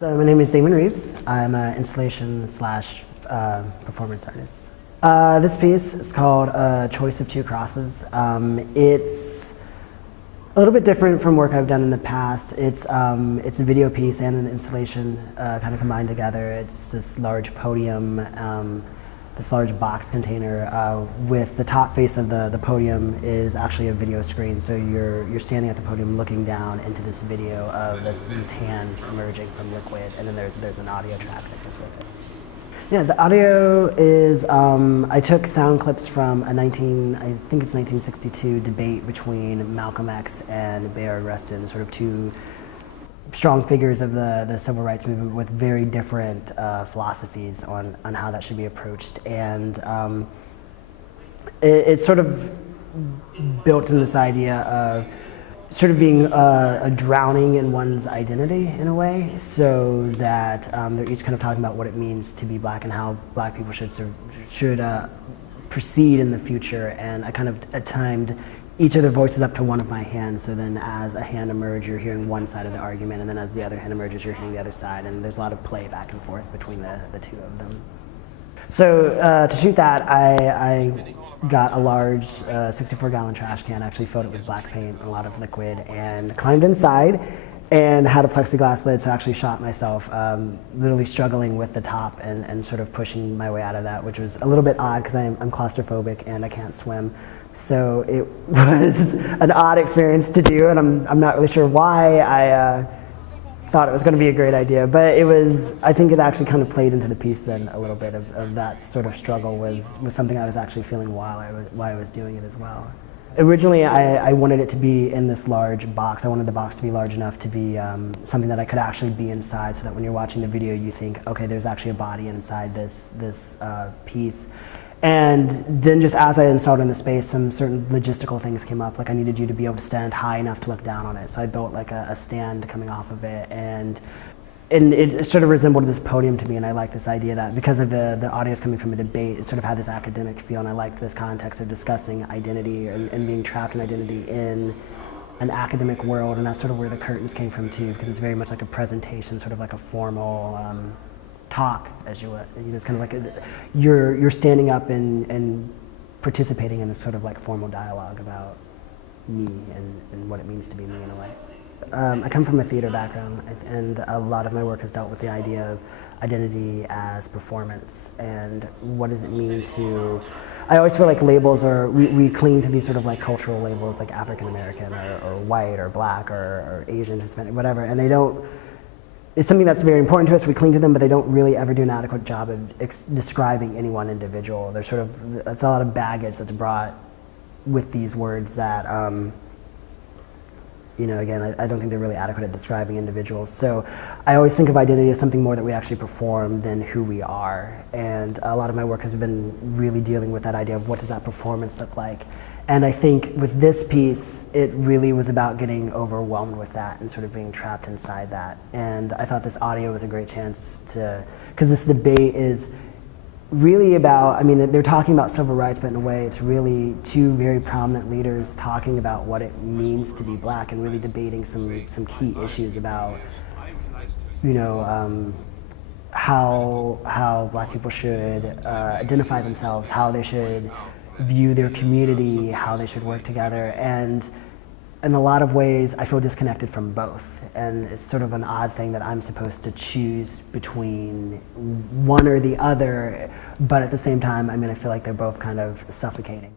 So my name is Damon Reaves. I'm an installation slash performance artist. This piece is called Choice of Two Crosses. It's a little bit different from work I've done in the past. It's a video piece and an installation kind of combined together. It's this large podium, this large box container with the top face of the podium is actually a video screen. So you're standing at the podium looking down into this video of these hands emerging from liquid, and then there's an audio track that goes with it. Yeah, the audio is, I took sound clips from I think it's 1962 debate between Malcolm X and Bayard Rustin, sort of two strong figures of the civil rights movement with very different philosophies on how that should be approached. And it's sort of built in this idea of sort of being a drowning in one's identity in a way, so that they're each kind of talking about what it means to be black and how black people should proceed in the future. And I kind of timed each of their voices up to one of my hands, so then as a hand emerges, you're hearing one side of the argument, and then as the other hand emerges, you're hearing the other side, and there's a lot of play back and forth between the two of them. So to shoot that, I got a large 64-gallon trash can, actually filled it with black paint and a lot of liquid, and climbed inside and had a plexiglass lid, so I actually shot myself, literally struggling with the top and sort of pushing my way out of that, which was a little bit odd because I'm claustrophobic and I can't swim. So it was an odd experience to do, and I'm not really sure why I thought it was going to be a great idea, but it was, I think it actually kind of played into the piece then a little bit of that sort of struggle was something I was actually feeling while I was doing it as well. Originally, I wanted it to be in this large box. I wanted the box to be large enough to be something that I could actually be inside, so that when you're watching the video, you think, okay, there's actually a body inside this piece. And then just as I installed in the space, some certain logistical things came up, like I needed you to be able to stand high enough to look down on it. So I built like a stand coming off of it, and it sort of resembled this podium to me, and I liked this idea that because of the audio is coming from a debate, it sort of had this academic feel, and I liked this context of discussing identity and being trapped in identity in an academic world, and that's sort of where the curtains came from too, because it's very much like a presentation, sort of like a formal talk, as you would. It's kind of like you're standing up and participating in this sort of like formal dialogue about me and what it means to be me in a way. I come from a theater background, and a lot of my work has dealt with the idea of identity as performance, and what does it mean to, I always feel like labels are, we cling to these sort of like cultural labels like African American or white or black or Asian, Hispanic, whatever, and they don't, it's something that's very important to us, we cling to them, but they don't really ever do an adequate job of describing any one individual. There's sort of, that's a lot of baggage that's brought with these words that, again, I don't think they're really adequate at describing individuals. So I always think of identity as something more that we actually perform than who we are. And a lot of my work has been really dealing with that idea of what does that performance look like. And I think with this piece, it really was about getting overwhelmed with that and sort of being trapped inside that. And I thought this audio was a great chance to, because this debate is really about, I mean, they're talking about civil rights, but in a way it's really two very prominent leaders talking about what it means to be black and really debating some key issues about, how black people should identify themselves, how they should view their community, how they should work together, and in a lot of ways I feel disconnected from both, and it's sort of an odd thing that I'm supposed to choose between one or the other, but at the same time, I mean, I feel like they're both kind of suffocating.